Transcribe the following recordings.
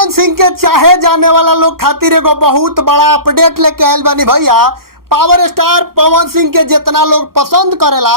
पवन सिंह के चाहे जाने वाला लोग खातिर एगो बहुत बड़ा अपडेट लेके आयल बानी भैया। पावर स्टार पवन सिंह के जितना लोग पसंद करेला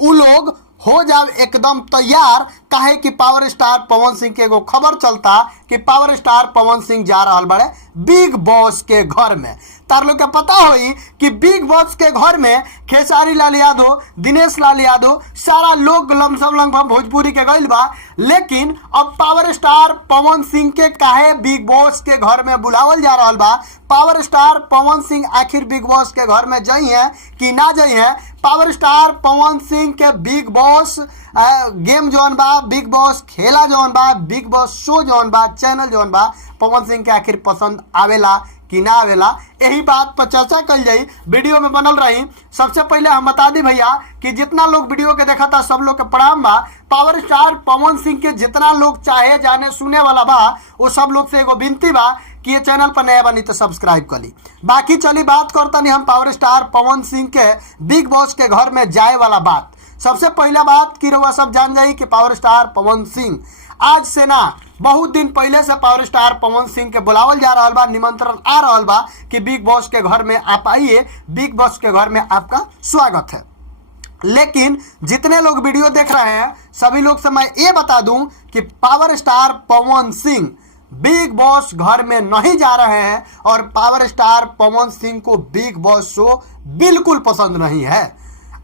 उ लोग हो जाओ एकदम तैयार, काहे कि पावर स्टार पवन सिंह के एगो खबर चलता कि पावर स्टार पवन सिंह जा रहा बड़े बिग बॉस के घर में। तार लोग के पता होई कि बिग बॉस के घर में खेसारी लाल यादव, दिनेश लाल यादव, सारा लोग लमसम लगभग भोजपुरी के गइल बा, लेकिन अब पावर स्टार पवन सिंह के काहे बिग बॉस के घर में बुलावल जा रहा बा। पावर स्टार पवन सिंह आखिर बिग बॉस के घर में जाई है कि ना जाई है। पावर स्टार पवन सिंह के बिग बॉस गेम जौन बा, बिग बॉस खेला जौन बा, बिग बॉस शो जौन बा, चैनल जौन बा, पवन सिंह के आखिर पसंद आवेला कि ना आवेला, यही बात पर चर्चा कल जाई। वीडियो में बनल रही। सबसे पहले हम बता दी भैया कि जितना लोग वीडियो के देखा था सब लोग के प्रणाम बा। पावर स्टार पवन सिंह के जितना लोग चाहे जाने सुने वाला बा वो सब लोग से एगो विनती बा कि ये चैनल पर नया बनी तो सब्सक्राइब कर ली। बाकी चली बात करता नहीं हम पावर स्टार पवन सिंह के बिग बॉस के घर में जाए वाला बात। सबसे पहला बात कि रउआ सब जान जाई कि पावर स्टार पवन सिंह आज से ना बहुत दिन पहले से पावर स्टार पवन सिंह के बुलावल जा रहा बा, निमंत्रण आ रहा बा कि बिग बॉस के घर में आप आइए, बिग बॉस के घर में आपका स्वागत है। लेकिन जितने लोग वीडियो देख रहे हैं सभी लोग से मैं ये बता दूं कि power star Pawan Singh big boss घर में नहीं जा रहे हैं और पावर स्टार पवन सिंह को बिग बॉस शो बिल्कुल पसंद नहीं है।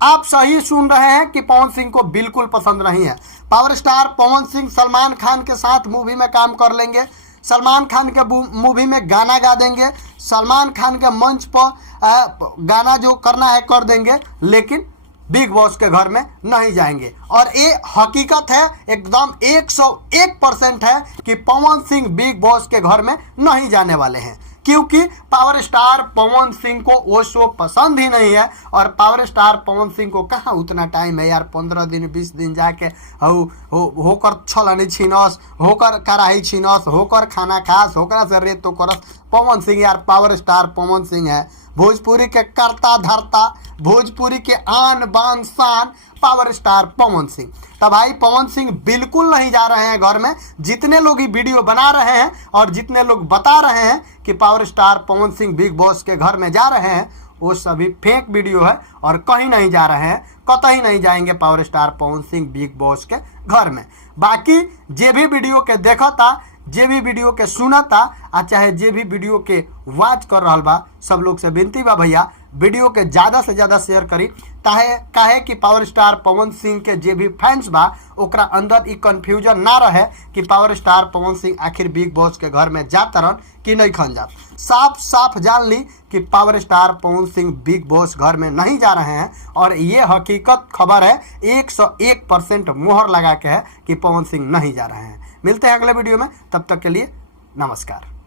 आप सही सुन रहे हैं कि पवन सिंह को बिल्कुल पसंद नहीं है। पावर स्टार पवन सिंह सलमान खान के साथ मूवी में काम कर लेंगे, सलमान खान के मूवी में गाना गा देंगे, सलमान खान के मंच पर गाना जो करना है कर देंगे, लेकिन बिग बॉस के घर में नहीं जाएंगे। और ये हकीकत है, एकदम 101% है कि पवन सिंह बिग बॉस के घर में नहीं जाने वाले हैं, क्योंकि पावर स्टार पवन सिंह को वो शो पसंद ही नहीं है। और पावर स्टार पवन सिंह को कहाँ उतना टाइम है यार, 15 दिन 20 दिन जाके होकर छलनी छीनस, होकर कराही छीनस, होकर खाना खास, होकर से रेत तो करस। पवन सिंह यार पावर स्टार पवन सिंह है, भोजपुरी के करता धरता, भोजपुरी के आन बान शान पावर स्टार पवन सिंह। तब भाई पवन सिंह बिल्कुल नहीं जा रहे हैं घर में। जितने लोग ये वीडियो बना रहे हैं और जितने लोग बता रहे हैं कि power star Pawan Singh big boss के घर में जा रहे हैं, वो सभी फेक वीडियो है और कहीं नहीं जा रहे हैं, कतई नहीं जाएंगे power star Pawan Singh big boss के घर में। बाकी जे भी वीडियो के देखा था, जे भी वीडियो के सुना था, आ चाहे जे भी वीडियो के वॉच कर रहा बा, सब लोग से विनती बा भैया वीडियो के ज़्यादा से ज़्यादा शेयर करी, काहे कि पावर स्टार पवन सिंह के जे भी फैंस बा ओकरा अंदर ई कन्फ्यूजन ना रहे कि पावर स्टार पवन सिंह आखिर बिग बॉस के घर में जाता रहन कि नहीं खन जा। साफ साफ जान ली कि power star Pawan Singh big boss घर में नहीं जा रहे हैं और ये हकीकत खबर है, 101% मुहर लगा के है कि पवन सिंह नहीं जा रहे हैं। मिलते हैं अगले वीडियो में, तब तक के लिए नमस्कार।